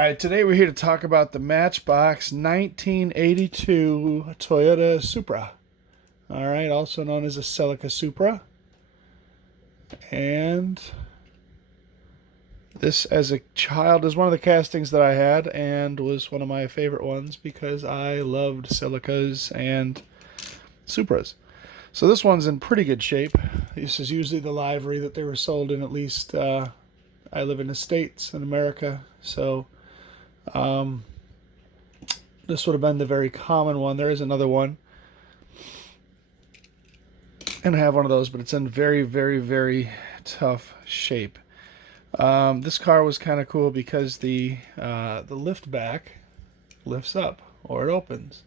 All right, today we're here to talk about the Matchbox 1982 Toyota Supra. All right, also known as a Celica Supra. And this, as a child, is one of the castings that I had and was one of my favorite ones because I loved Celicas and Supras. So this one's in pretty good shape. This is usually the livery that they were sold in, at least. I live in the States in America, so um, this would have been the very common one. There is another one, and I have one of those, but it's in very, very, very tough shape. This car was kind of cool because the lift back lifts up, or it opens,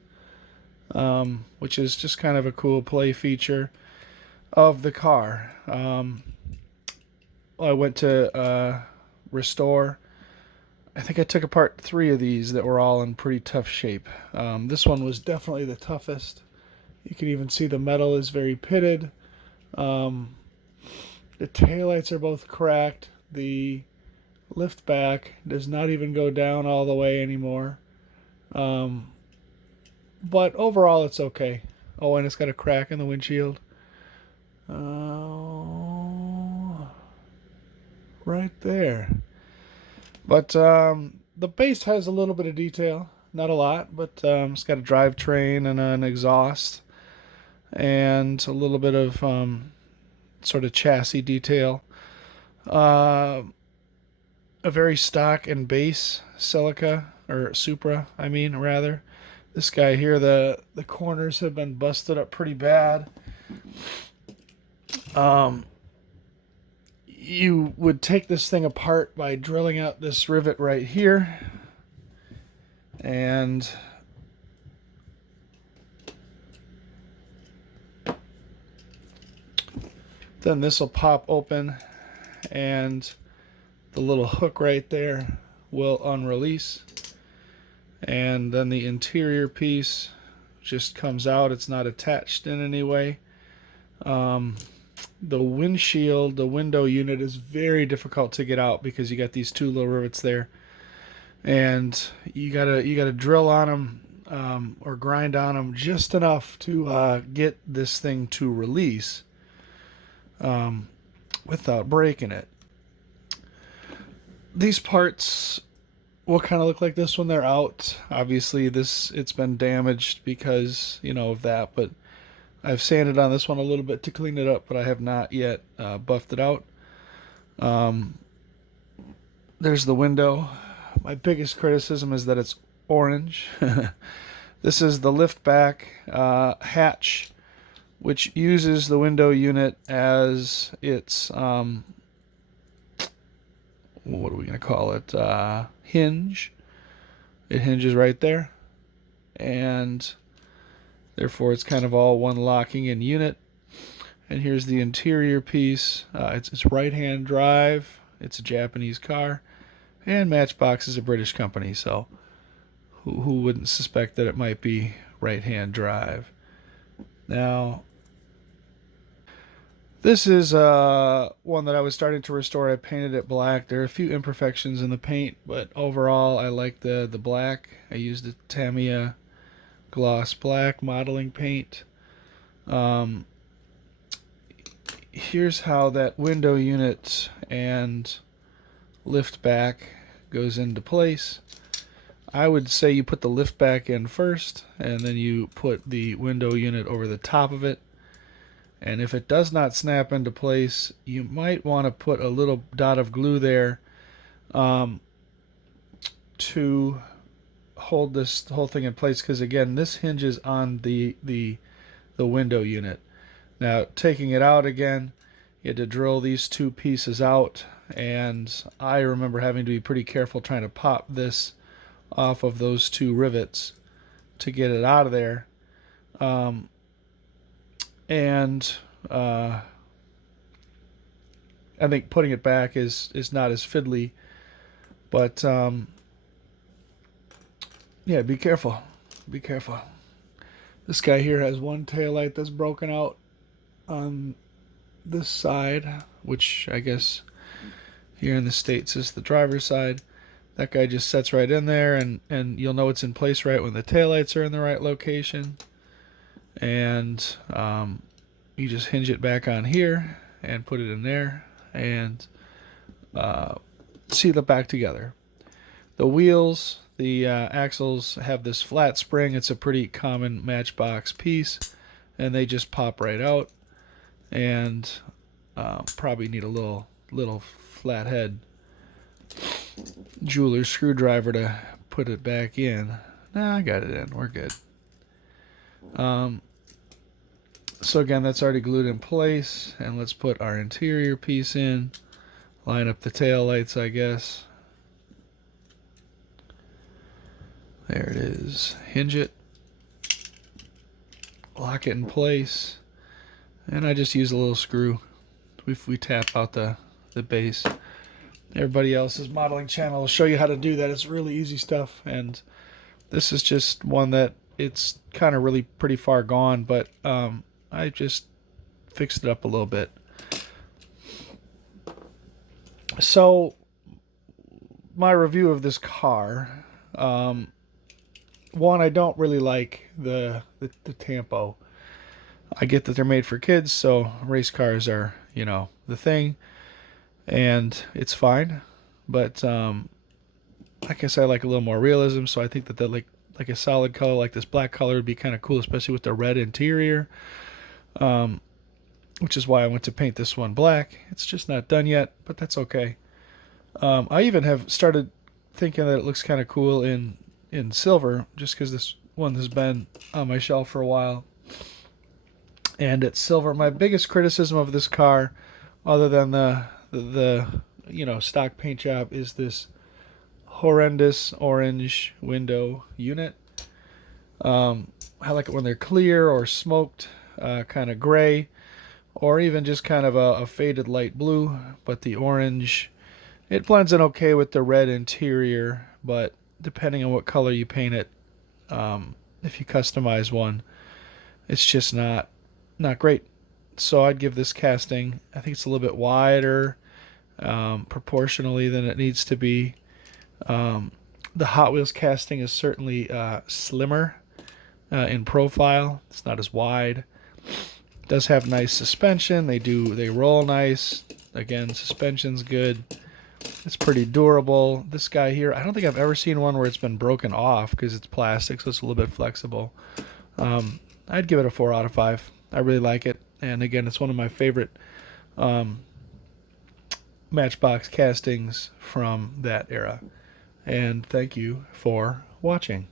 which is just kind of a cool play feature of the car. I went to restore. I think I took apart 3 of these that were all in pretty tough shape. This one was definitely the toughest. You can even see the metal is very pitted. The taillights are both cracked. The lift back does not even go down all the way anymore. But overall, it's okay. Oh, and it's got a crack in the windshield. Right there. But the base has a little bit of detail. Not a lot, but it's got a drivetrain and an exhaust and a little bit of sort of chassis detail. A very stock and base Celica, or Supra, I mean, rather. This guy here, the corners have been busted up pretty bad. You would take this thing apart by drilling out this rivet right here, and then this will pop open, and the little hook right there will unrelease, and then the interior piece just comes out. It's not attached in any way. The windshield, the window unit, is very difficult to get out because you got these 2 little rivets there, and you gotta drill on them or grind on them just enough to get this thing to release without breaking it. These parts will kind of look like this when they're out. Obviously, it's been damaged because of that, but I've sanded on this one a little bit to clean it up, but I have not yet buffed it out. There's the window. My biggest criticism is that it's orange. This is the lift back hatch, which uses the window unit as its, what are we going to call it, hinge. It hinges right there, and therefore, it's kind of all one locking in unit. And here's the interior piece. It's right-hand drive. It's a Japanese car. And Matchbox is a British company, so who wouldn't suspect that it might be right-hand drive? Now, this is one that I was starting to restore. I painted it black. There are a few imperfections in the paint, but overall, I like the black. I used a Tamiya gloss black modeling paint. Here's how that window unit and lift back goes into place. I would say you put the lift back in first, and then you put the window unit over the top of it. And if it does not snap into place, you might want to put a little dot of glue there to hold this whole thing in place, because again, this hinges on the window unit. Now, taking it out again, you had to drill these 2 pieces out, and I remember having to be pretty careful trying to pop this off of those 2 rivets to get it out of there. And I think putting it back is not as fiddly, but yeah, be careful. Be careful. This guy here has one taillight that's broken out on this side, which I guess here in the States is the driver's side. That guy just sets right in there, and you'll know it's in place right when the taillights are in the right location. And you just hinge it back on here and put it in there and seal it back together. The wheels, the axles have this flat spring. It's a pretty common Matchbox piece, and they just pop right out. And probably need a little flathead jeweler's screwdriver to put it back in. Nah, I got it in. We're good. So again, that's already glued in place, and let's put our interior piece in. Line up the tail lights, I guess. There it is. Hinge it. Lock it in place. And I just use a little screw. We tap out the base. Everybody else's modeling channel will show you how to do that. It's really easy stuff. And this is just one that it's kind of really pretty far gone, but I just fixed it up a little bit. So my review of this car, one, I don't really like the tempo. I get that they're made for kids, so race cars are, the thing, and it's fine. But I guess I like a little more realism, so I think that like a solid color like this black color would be kind of cool, especially with the red interior. Which is why I went to paint this one black. It's just not done yet, but that's okay. I even have started thinking that it looks kind of cool in silver, just because this one has been on my shelf for a while. And it's silver. My biggest criticism of this car, other than the stock paint job, is this horrendous orange window unit. I like it when they're clear or smoked, kind of gray, or even just kind of a faded light blue. But the orange, it blends in okay with the red interior, but depending on what color you paint it, if you customize one, it's just not great. So I'd give this casting, I think it's a little bit wider proportionally than it needs to be. The Hot Wheels casting is certainly slimmer in profile. It's not as wide. It does have nice suspension. They roll nice. Again, suspension's good. It's pretty durable. This guy here, I don't think I've ever seen one where it's been broken off because it's plastic, so it's a little bit flexible. I'd give it a 4 out of 5. I really like it. And again, it's one of my favorite Matchbox castings from that era. And thank you for watching.